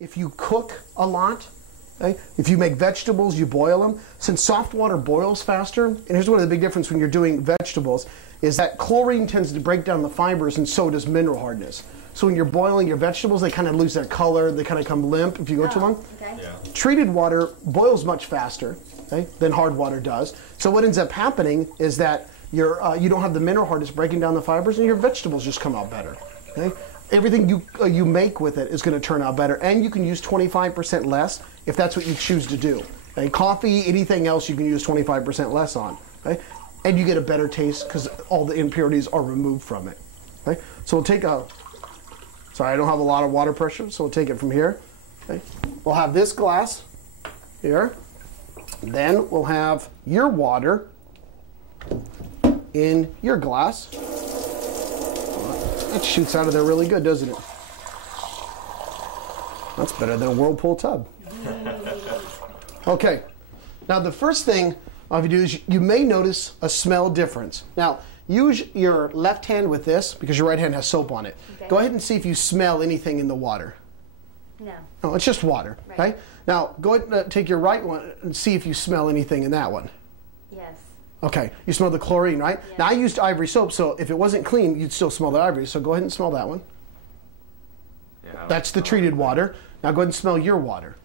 If you cook a lot, okay, if you make vegetables, you boil them, since soft water boils faster, and here's one of the big difference when you're doing vegetables, is that chlorine tends to break down the fibers and so does mineral hardness. So when you're boiling your vegetables, they kind of lose their color, they kind of come limp if you go too long. Okay. Yeah. Treated water boils much faster, okay, than hard water does. So what ends up happening is that you don't have the mineral hardness breaking down the fibers and your vegetables just come out better. Okay? Everything you make with it is going to turn out better, and you can use 25% less if that's what you choose to do. Okay? Coffee, anything else you can use 25% less on. Okay? And you get a better taste because all the impurities are removed from it. Okay? So we'll take sorry, I don't have a lot of water pressure, so we'll take it from here. Okay? We'll have this glass here. Then we'll have your water in your glass. That shoots out of there really good, doesn't it? That's better than a Whirlpool tub. Okay, now the first thing I'll have you do is you may notice a smell difference. Now, use your left hand with this because your right hand has soap on it. Okay. Go ahead and see if you smell anything in the water. No. No, it's just water, right. Okay? Now, go ahead and take your right one and see if you smell anything in that one. Yes. Okay, you smell the chlorine, right? Yeah. Now I used ivory soap, so if it wasn't clean, you'd still smell the ivory. So go ahead and smell that one. Yeah, that's the treated water. Now go ahead and smell your water.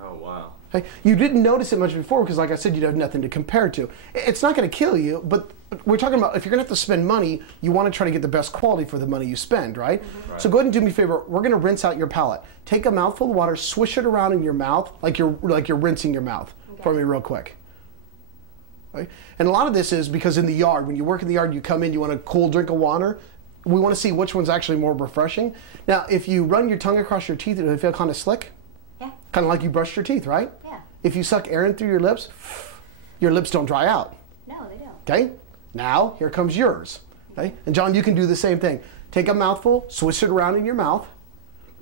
Oh, wow. Okay, you didn't notice it much before because, like I said, you'd have nothing to compare to. It's not going to kill you, but we're talking about if you're going to have to spend money, you want to try to get the best quality for the money you spend, right? Mm-hmm. So go ahead and do me a favor. We're going to rinse out your palate. Take a mouthful of water, swish it around in your mouth like you're rinsing your mouth for me real quick. Right? And a lot of this is because in the yard, when you work in the yard, you come in, you want a cool drink of water. We want to see which one's actually more refreshing. Now, if you run your tongue across your teeth, it'll feel kind of slick. Yeah. Kind of like you brushed your teeth, right? Yeah. If you suck air in through your lips don't dry out. No, they don't. Okay? Now, here comes yours. Okay? And John, you can do the same thing. Take a mouthful, swish it around in your mouth.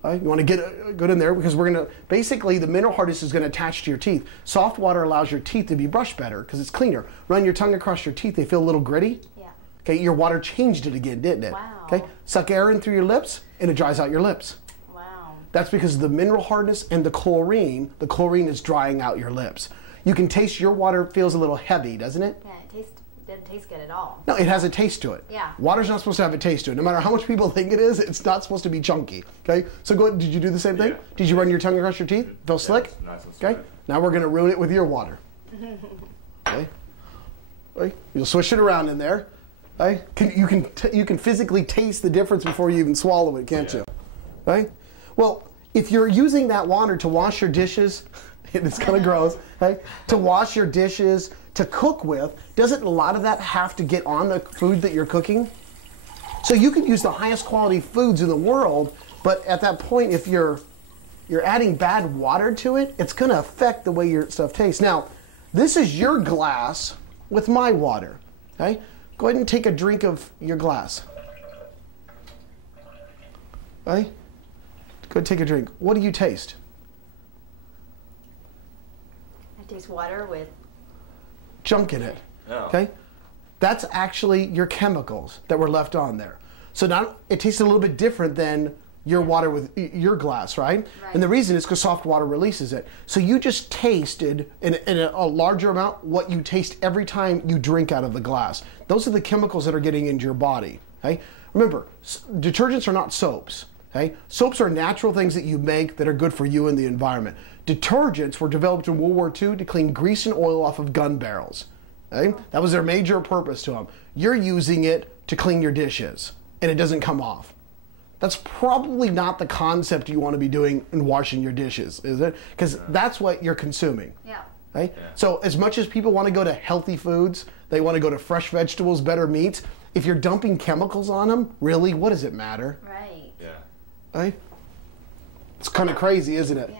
You want to get good in there because we're going to, basically the mineral hardness is going to attach to your teeth. Soft water allows your teeth to be brushed better because it's cleaner. Run your tongue across your teeth, they feel a little gritty. Yeah. Okay, your water changed it again, didn't it? Wow. Okay, suck air in through your lips and it dries out your lips. Wow. That's because of the mineral hardness and the chlorine is drying out your lips. You can taste your water feels a little heavy, doesn't it? Yeah, it doesn't taste good at all. No, it has a taste to it. Yeah. Water's not supposed to have a taste to it. No matter how much people think it is, it's not supposed to be chunky. Okay? So go ahead. Did you do the same thing? Yeah. Did you run your tongue across your teeth? Feel slick? Nice and Okay? smooth. Now we're going to ruin it with your water. Okay? Okay? You'll swish it around in there. Okay? You can physically taste the difference before you even swallow it, can't you? Okay? Well, if you're using that water to wash your dishes, it's kind of gross, okay? To wash your dishes, to cook with, doesn't a lot of that have to get on the food that you're cooking? So you can use the highest quality foods in the world, but at that point, if you're adding bad water to it, it's going to affect the way your stuff tastes. Now, this is your glass with my water, okay? Go ahead and take a drink of your glass. Okay? Go ahead and take a drink. What do you taste? I taste water with Junk in it. Oh. Okay? That's actually your chemicals that were left on there. So now it tastes a little bit different than your water with your glass, right? And the reason is because soft water releases it. So you just tasted in a larger amount what you taste every time you drink out of the glass. Those are the chemicals that are getting into your body. Okay? Remember, detergents are not soaps. Okay? Soaps are natural things that you make that are good for you and the environment. Detergents were developed in World War II to clean grease and oil off of gun barrels. Okay? That was their major purpose to them. You're using it to clean your dishes, and it doesn't come off. That's probably not the concept you want to be doing in washing your dishes, is it? Because that's what you're consuming. Yeah. Right? Yeah. So as much as people want to go to healthy foods, they want to go to fresh vegetables, better meats, if you're dumping chemicals on them, really, what does it matter? Right. Yeah. Right? It's kind of crazy, isn't it? Yeah.